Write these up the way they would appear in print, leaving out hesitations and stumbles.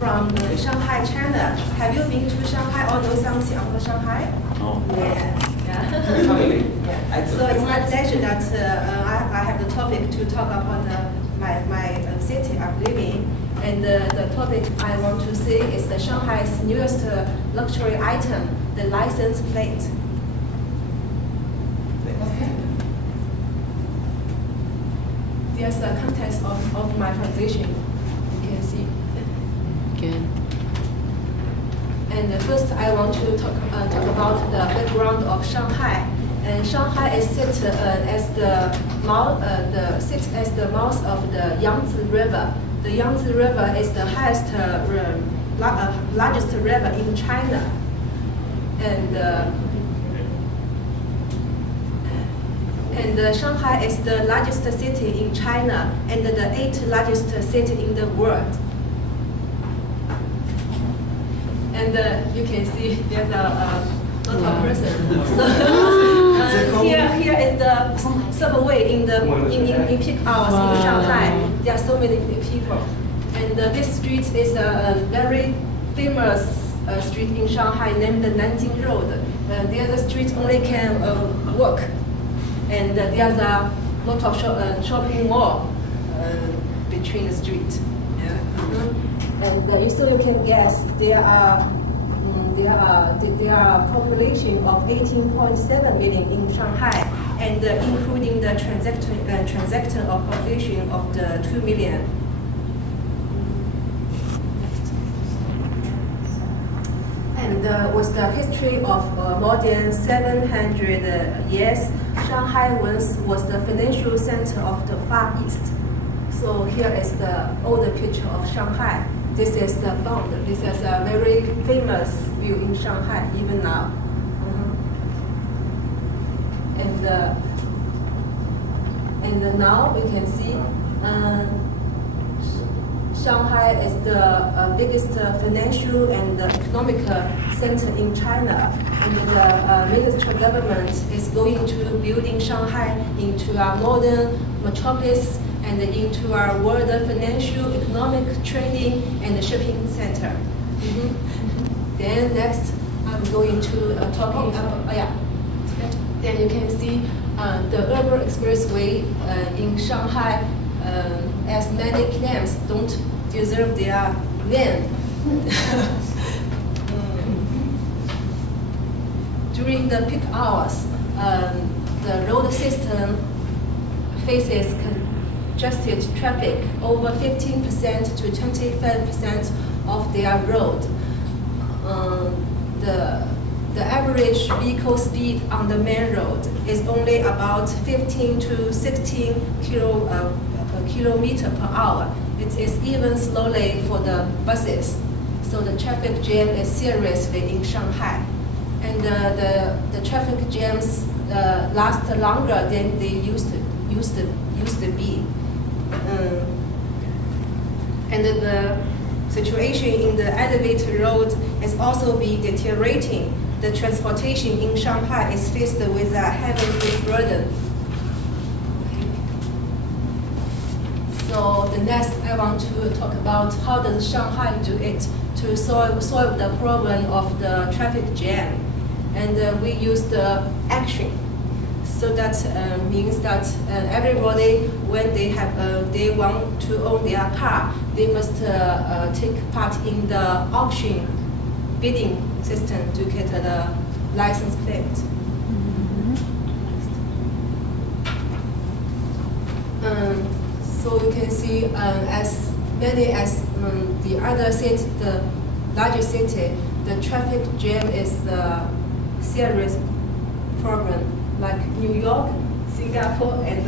from Shanghai, China. Have you been to Shanghai or know something about Shanghai? No. Yeah. So it's my pleasure that I have the topic to talk about my city I'm living. And the topic I want to say is the Shanghai's newest luxury item, the license plate. Okay. There's the context of my presentation. You can see. Good. And first, I want to talk about the background of Shanghai. And Shanghai is sit as the mouth of the Yangtze River. The Yangtze River is the highest, largest river in China. And Shanghai is the largest city in China and the 8th largest city in the world. And you can see there's a lot of persons. So here is the subway in peak hours in Shanghai. There are so many people. And this street is a very famous street in Shanghai named the Nanjing Road. The other street only can walk. And there's a lot of shopping mall between the street. Yeah. And so you can guess there are population of 18.7 million in Shanghai, and including the transaction of population of the 2 million. And with the history of more than 700 years, Shanghai once was the financial center of the Far East. So here is the older picture of Shanghai. This is the bond. This is a very famous view in Shanghai even now. And now we can see Shanghai is the biggest financial and economic center in China, and the ministry government is going to building Shanghai into a modern metropolis and into our world financial, economic, trading, and shopping center. Then next, I'm going to talking about Then you can see the urban expressway in Shanghai. As many claims don't deserve their land. During the peak hours, the road system faces congested traffic, over 15% to 25% of their road. The average vehicle speed on the main road is only about 15 to 16 kilometer per hour. It is even slowly for the buses. So the traffic jam is seriously in Shanghai. And the traffic jams last longer than they used to be. And the situation in the elevator road is also be deteriorating. The transportation in Shanghai is faced with a heavy burden. So the next I want to talk about how does Shanghai do it to solve the problem of the traffic jam. And we use the action. So that means that everybody, when they want to own their car, they must take part in the auction bidding system to get the license plate. So you can see as many as the other city, the largest city, the traffic jam is a serious problem, like New York, Singapore, and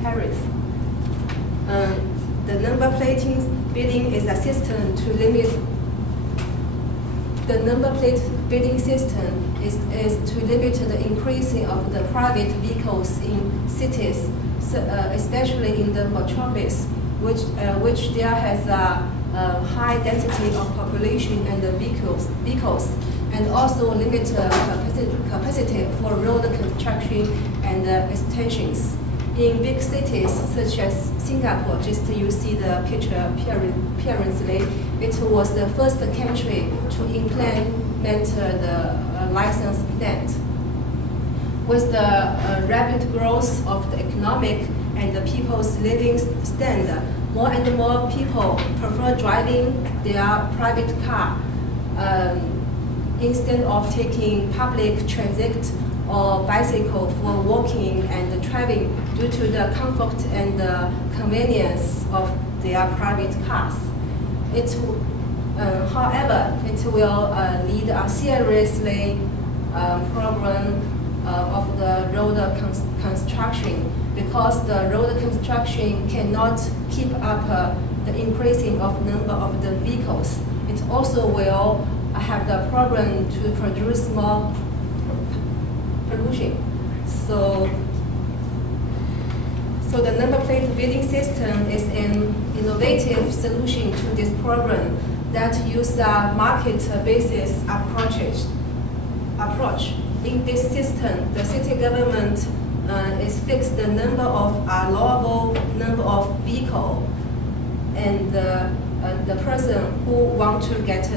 Paris. The number plating bidding is a system to limit. The number plate bidding system is to limit the increasing of the private vehicles in cities, especially in the metropolis, which there has a high density of population and vehicles, and also limit capacity for road construction and extensions. In big cities such as Singapore, just you see the picture appearance, it was the first country to implement the license plate. With the rapid growth of the economic and the people's living standard, more and more people prefer driving their private car instead of taking public transit or bicycle for walking and traveling due to the comfort and the convenience of their private cars. However, it will lead a seriously problem of the road construction, because the road construction cannot keep up the increasing of number of the vehicles. It also will have the problem to produce more pollution. So the number plate building system is an innovative solution to this problem that uses a market-basis approach. In this system, the city government is fixed the number of allowable number of vehicles, and the person who want to get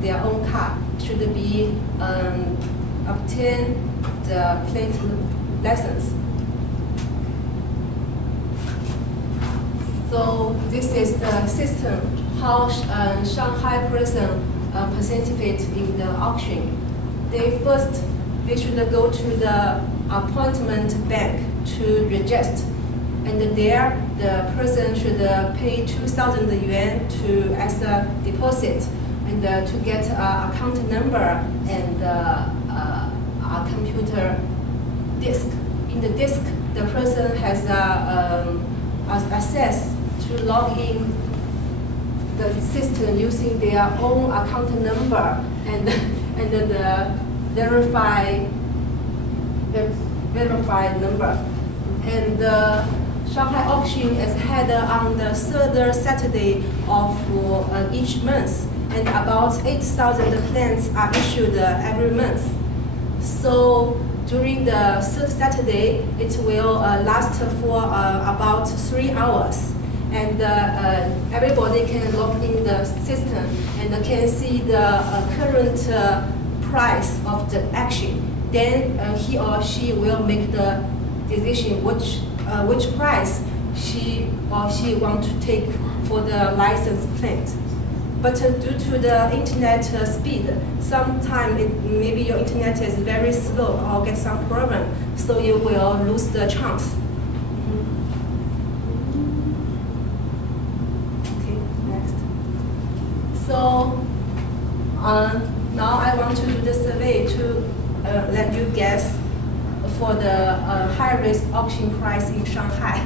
their own car should be obtain the plate license. So this is the system how Shanghai person participate in the auction. They should go to the appointment bank to register, and there the person should pay 2,000 yuan as a deposit, and to get an account number and a computer disk. In the disk, the person has access to log in the system using their own account number and the verified number. And the Shanghai auction is held on the third Saturday of each month, and about 8,000 plants are issued every month. So during the third Saturday, it will last for about 3 hours. And everybody can log in the system and can see the current price of the action. Then he or she will make the decision which price she or she want to take for the license plate. But due to the internet speed, sometimes maybe your internet is very slow or get some problem, so you will lose the chance. Okay, next. So now I want to do the survey to let you guess for the high-risk auction price in Shanghai.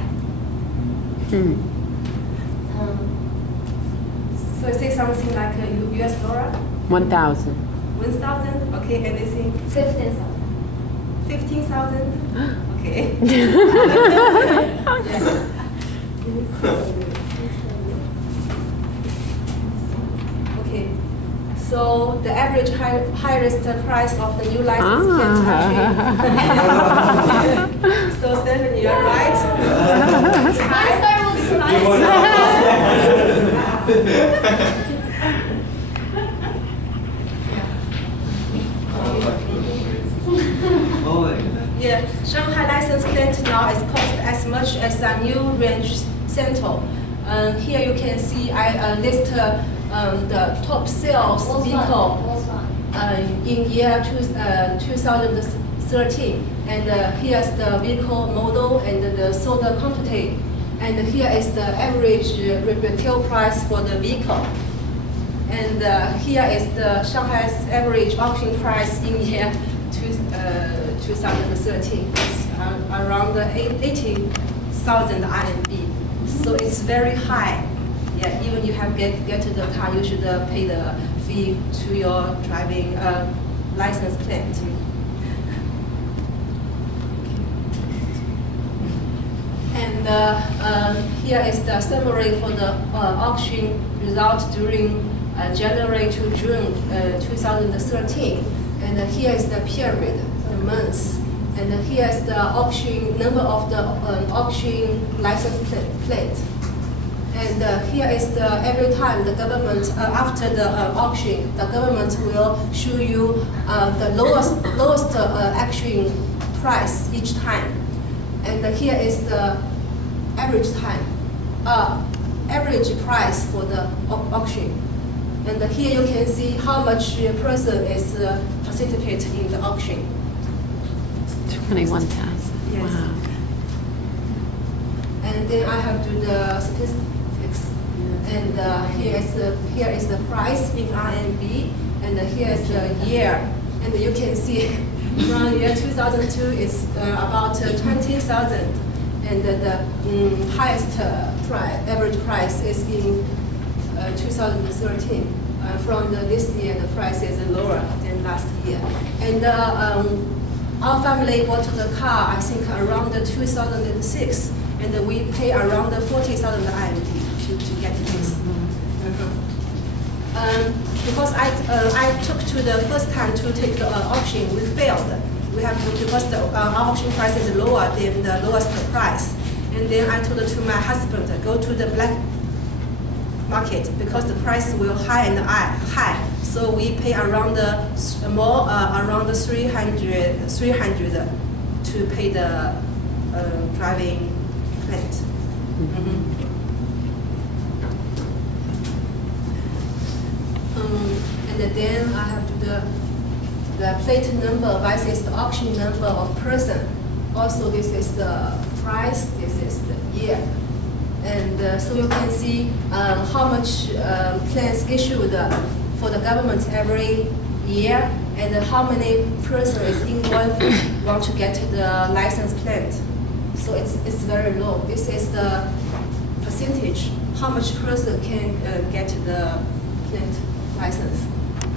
So say something like US dollar? 1,000. 1,000? Okay, anything? 15,000. 15,000? Okay. Okay. So the average highest price of the new license plate. So Stephen, you are right. It's high. Yeah, Shanghai license plate now is cost as much as a new range Cento. Here you can see I list the top sales vehicle in year 2013, and here's the vehicle model and the sold quantity, and here is the average retail price for the vehicle, and here is the Shanghai's average auction price in year 2013. It's around 80,000 RMB, so it's very high. Yeah, even you have get to the car, you should pay the fee to your driving license plate. And here is the summary for the auction results during January to June 2013. And here is the period, the months. And here is the auction number of the auction license plate. And here is the every time the government after the auction, the government will show you the lowest auction price each time. And here is the average time, average price for the auction. And here you can see how much a person is participating in the auction. 21,000. Yes. Wow. And then I have to do the statistics. And here is the price in RMB, and here is the year. And you can see from year 2002 is about 20,000, and the highest average price is in 2013. From this year, the price is lower than last year. And our family bought the car, I think, around 2006, and we pay around 40,000 RMB to get this. Because I took to the first time to take the auction, we failed. We have to, because the auction price is lower than the lowest price. And then I told to my husband, go to the black market because the price will high and high. So we pay around around 300 to pay the driving plate. And then I have to the plate number versus the auction number of person. Also, this is the price. This is the year. And so you can see how much plates issued for the government every year, and how many persons involved want to get the license plate. So it's very low. This is the percentage, how much person can get the plate license.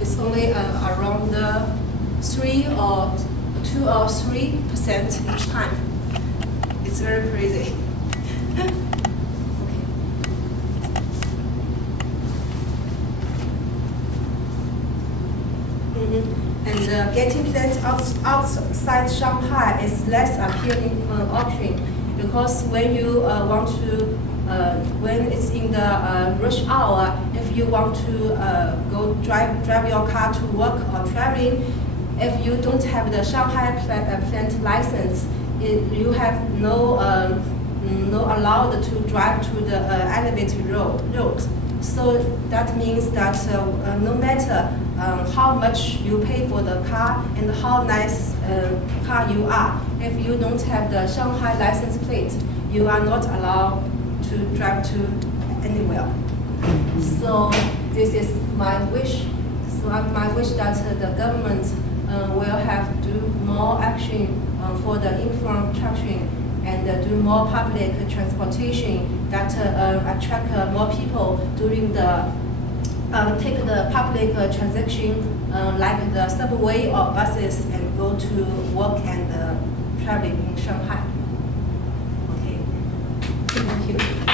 It's only around 2 or 3% each time. It's very crazy. And getting plants outside Shanghai is less appealing auction, because when you want to, when it's in the rush hour, if you want to go drive your car to work or traveling, if you don't have the Shanghai plant license, you have no allowed to drive to the elevated road. So that means that no matter how much you pay for the car and how nice car you are, if you don't have the Shanghai license plate, you are not allowed to drive to anywhere. So this is my wish. So my wish that the government will have to do more action for the infrastructure and do more public transportation that attract more people during the take the public transaction like the subway or buses and go to work and traveling in Shanghai. Okay, thank you.